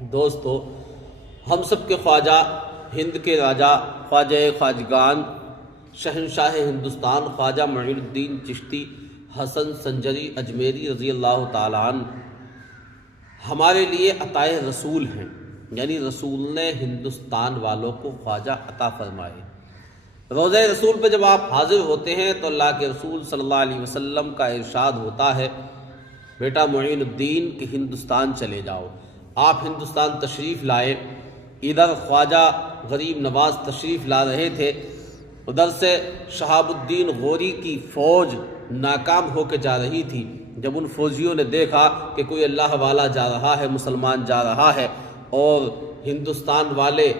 دوستو، ہم سب کے خواجہ، ہند کے راجہ، خواجہ خواجگان، شہنشاہ ہندوستان خواجہ معین الدین چشتی حسن سنجری اجمیری رضی اللہ تعالیٰ عنہ ہمارے لیے عطائے رسول ہیں، یعنی رسول نے ہندوستان والوں کو خواجہ عطا فرمائے۔ روضہ رسول پہ جب آپ حاضر ہوتے ہیں تو اللہ کے رسول صلی اللہ علیہ وسلم کا ارشاد ہوتا ہے، بیٹا معین الدین کہ ہندوستان چلے جاؤ۔ آپ ہندوستان تشریف لائے، ادھر خواجہ غریب نواز تشریف لا رہے تھے، ادھر سے شہاب الدین غوری کی فوج ناکام ہو کے جا رہی تھی۔ جب ان فوجیوں نے دیکھا کہ کوئی اللہ والا جا رہا ہے، مسلمان جا رہا ہے، اور ہندوستان والے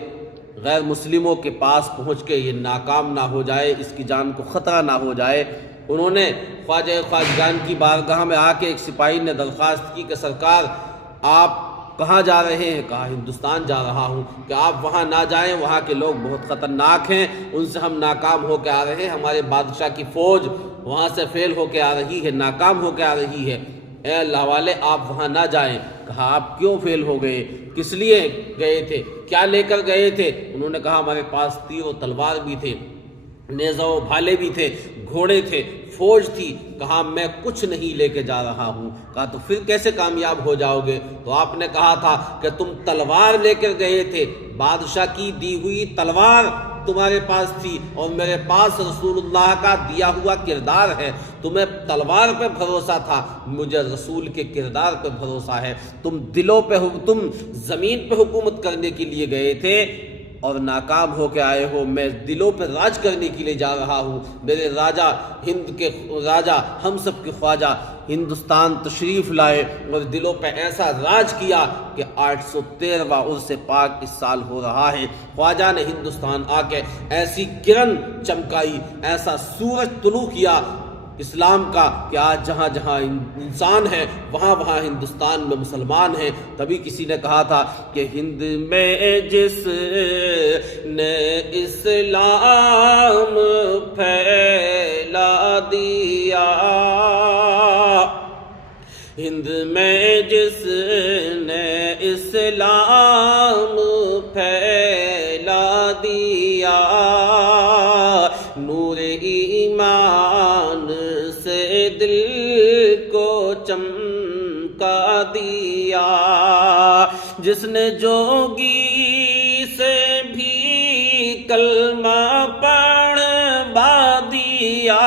غیر مسلموں کے پاس پہنچ کے یہ ناکام نہ ہو جائے، اس کی جان کو خطرہ نہ ہو جائے، انہوں نے خواجہ خواجگان کی بارگاہ میں آ کے ایک سپاہی نے درخواست کی کہ سرکار آپ کہاں جا رہے ہیں؟ کہا ہندوستان جا رہا ہوں، کہ آپ وہاں نہ جائیں، وہاں کے لوگ بہت خطرناک ہیں، ان سے ہم ناکام ہو کے آ رہے ہیں، ہمارے بادشاہ کی فوج وہاں سے فیل ہو کے آ رہی ہے، ناکام ہو کے آ رہی ہے، اے اللہ والے آپ وہاں نہ جائیں۔ کہا آپ کیوں فیل ہو گئے؟ کس لیے گئے تھے؟ کیا لے کر گئے تھے؟ انہوں نے کہا ہمارے پاس تیر و تلوار بھی تھے، نیزہ و بھالے بھی تھے، گھوڑے تھے، فوج تھی۔ کہا میں کچھ نہیں لے کے جا رہا ہوں۔ کہا تو پھر کیسے کامیاب ہو جاؤ گے؟ تو آپ نے کہا تھا کہ تم تلوار لے کر گئے تھے، بادشاہ کی دی ہوئی تلوار تمہارے پاس تھی، اور میرے پاس رسول اللہ کا دیا ہوا کردار ہے۔ تمہیں تلوار پہ بھروسہ تھا، مجھے رسول کے کردار پہ بھروسہ ہے۔ تم تم زمین پہ حکومت کرنے کے لیے گئے تھے اور ناکام ہو کے آئے ہو، میں دلوں پہ راج کرنے کے لیے جا رہا ہوں۔ میرے راجہ، ہند کے راجہ، ہم سب کے خواجہ ہندوستان تشریف لائے اور دلوں پہ ایسا راج کیا کہ 813واں عرس پاک اس سال ہو رہا ہے۔ خواجہ نے ہندوستان آ کے ایسی کرن چمکائی، ایسا سورج طلوع کیا اسلام کا کہ آج جہاں جہاں انسان ہے وہاں وہاں ہندوستان میں مسلمان ہیں۔ تبھی کسی نے کہا تھا کہ ہند میں جس نے اسلام پھیلا دیا، ہند میں جس نے اسلام پھیلا دیا، نور ایمان سے دل کو چمکا دیا، جس نے جوگی سے بھی کلمہ پڑھوا دیا،